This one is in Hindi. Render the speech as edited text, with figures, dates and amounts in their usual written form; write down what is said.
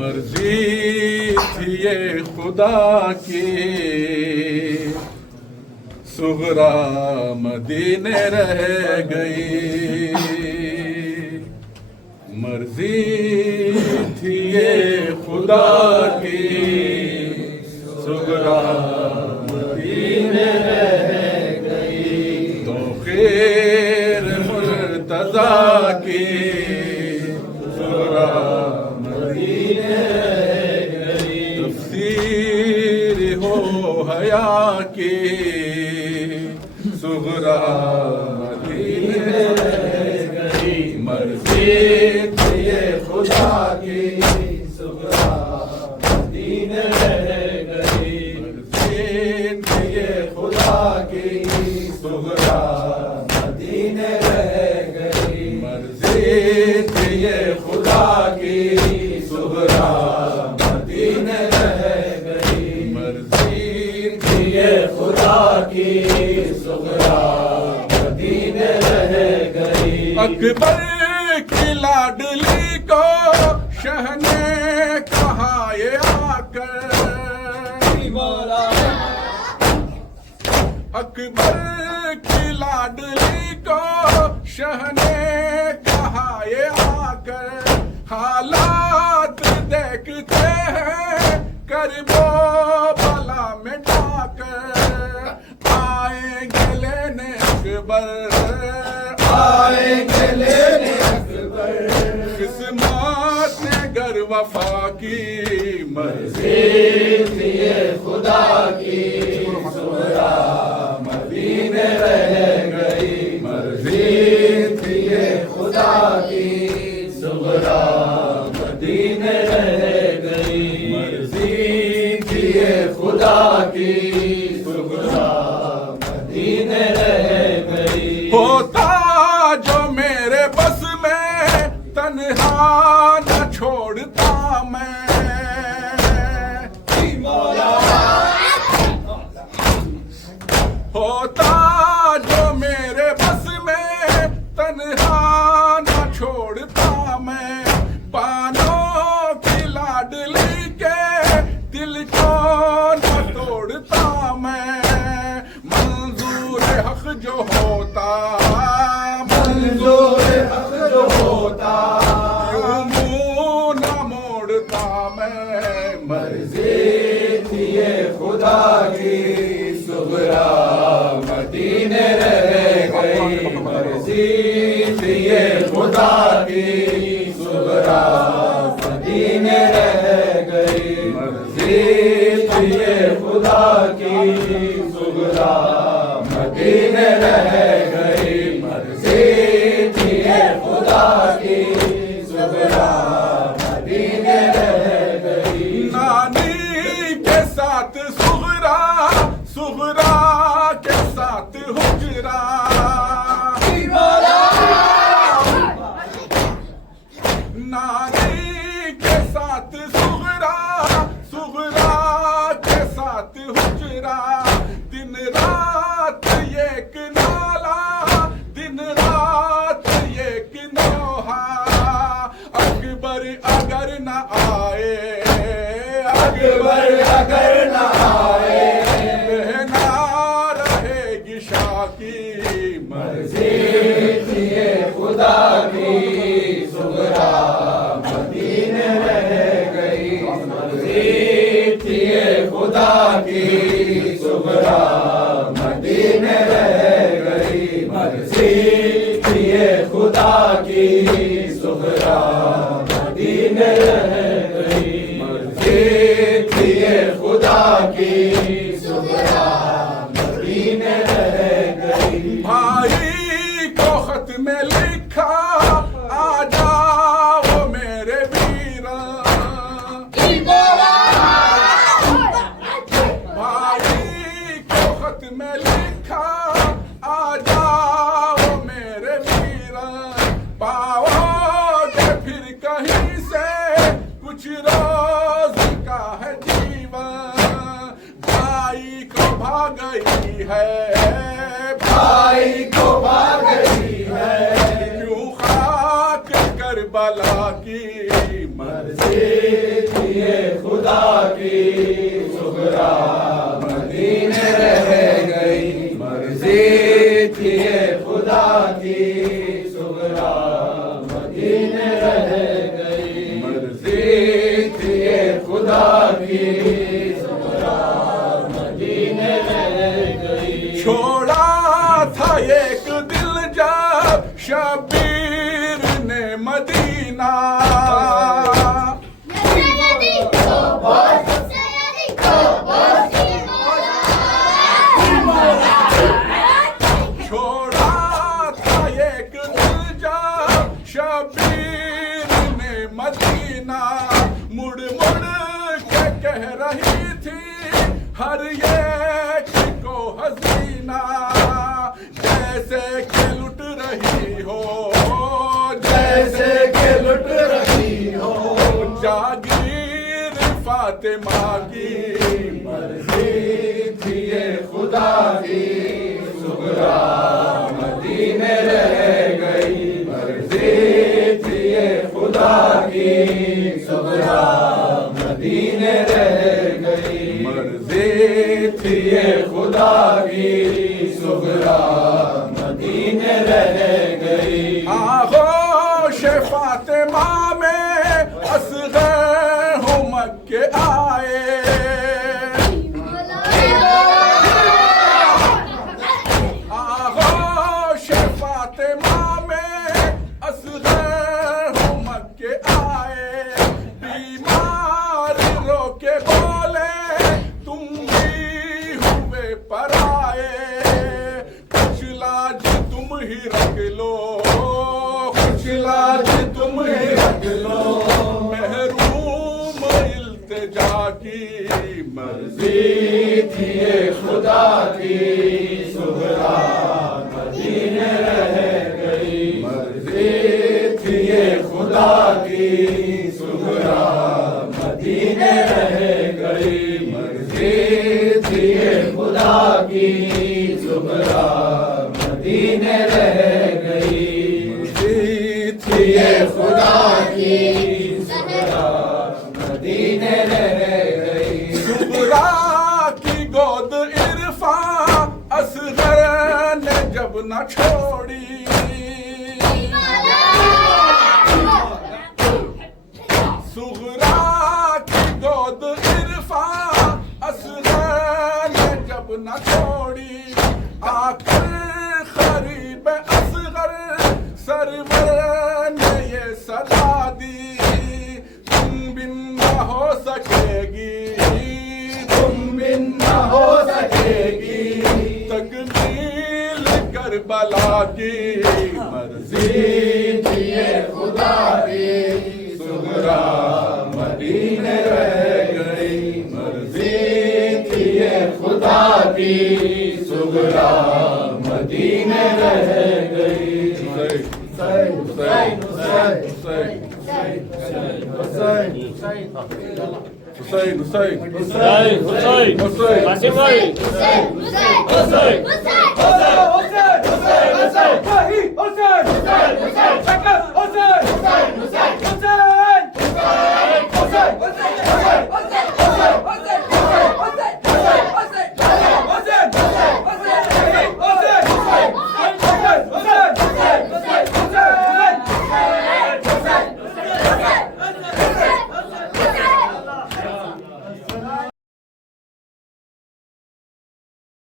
मर्जी थी ये खुदा की सुगरा मदीने रह गई, मर्जी थी ये खुदा की सुगरा मदीने रह गई, तो खैर मुर्तज़ा की सुगरा मदीने रह गई, तफसीर हो हया की सुगरा मदीने रह गई, मर्जी थी ये खुदा की सुगरा मदीने रह गई, मर्जी थी ये खुदा की सुगरा मदीने रह गई, मर्जी थी ये खुदा की सुगरा मदीने रह गई, मर्जी थी ये खुदा की सुगरा मदीने रह गई। अकबर की लाडली को शह ने कहा ये आकर, अकबर की लाडली को शह ने कहा ये आकर, हालात देखते हैं करबो भला मिटाकर, आएंगे लेने अकबर, आएंगे लेने अकबर, किस्मत ने गर वफा की, मर्जी थी ये खुदा की सुगरा मदीने रह गई, मर्जी थी ये खुदा की सुगरा मदीने रह गई, मर्जी थी ये खुदा की सुगरा मदीने रह गई। होता जो मेरे बस में तन्हा न छोड़ता मैं, होता जो मेरे बस में तन्हा न छोड़ता मैं, बानों की लाडली के दिल को न तोड़ता मैं, मंजूर हक जो होता, मंजूर हक जो होता, यूं मुंह न मोड़ता मैं, मर्जी थी ये खुदा की सुगरा मदीने रह गई, मर्जी थी ये खुदा की सुगरा मदीने रह गई, मर्जी थी ये खुदा की सुगरा मदीने रह गई, मर्जी थी ये खुदा की सुगरा मदीने रह गई। नानी के साथ सुगरा, सुगरा के साथ हुजरा, नानी के साथ सुगरा, सुगरा के साथ हुजरा, दिन रात एक नाला, दिन रात एक नोहा, अकबर अगर न आए, अकबर अगर न आए, की मर्जी थी ये खुदा की सुगरा मदीने रह गई, मर्जी थी ये खुदा की सुगरा मदीने रह गई, मर्जी थी ये खुदा की सुगरा मदीने रह गई, मर्जी थी ये खुदा की सुगरा मदीने रह गई। भाई को खत में लिखा आ जाओ मेरे वीरा, भाई को खत में लिखा आ जाओ मेरे वीरा, पाओगे फिर कहीं से कुछ रोज का है जीवन, भा गई है, भाई को भा गई है। क्यों खाक करबला की मर्जी थी ये खुदा की, सुगरा मदीने रह गई। मर्जी थी ये खुदा की, सुगरा मदीने रह गई। मर्जी थी ये खुदा की, सुगरा मदीने रह गई। छोड़ा था एक दिल जब शबीर ने मदीना, छोड़ा था एक दिल जब शबीर ने मदीना। मुड़ मुड़ के कह रही थी हर एक को हसीना, जैसे के लुट रही हो, जैसे के लुट रही हो। जागीर फातिमा की मर्जी थी ये खुदा की, सुगरा मदीने रह गई। मर्जी थी ये खुदा की, सुगरा मदीने रह गई। मर्जी थी ये खुदा की, सुगरा मदीने रह गई। आगोश फातिमा में असग़र हो मक्के आए, आगोश फातिमा में असग़र हो मक्के आए। बीमार रोके बोले तुम भी हुए पराए, कुछ लाज तुम ही रख लो, कुछ लाज तुम ही रख लो। महरूम इल्तिजा की मर्जी थी ये खुदा की, सुगरा मदीने रह गई। मर्जी थी ये खुदा की, सुगरा मदीने रह गई। मर्जी थी ये खुदा की, सुगरा मदीने रह गई। मर्जी थी ये खुदा की, सुगरा मदीने रह गई। सुगरा की गोद इरफा असग़र ने जब न छोड़ी, सुगरा की गोद इरफा असग़र ने जब न छोड़ी। आकर क़रीब असग़र सरवर ने ये सदा दी, तुम बिन न हो सकेगी, तुम बिन न हो सकेगी। तकमील करबला की मर्जी थी ये खुदा की, सुगरा मदीने रह गई। मर्जी थी ये खुदा की, सुगरा मदीने रह गई। हुसैन हुसैन हुसैन हुसैन हुसैन हुसैन हुसैन हुसैन हुसैन हुसैन कासिम भाई हुसैन हुसैन हुसैन हुसैन हुसैन हुसैन हुसैन हुसैन हुसैन हुसैन हुसैन हुसैन हुसैन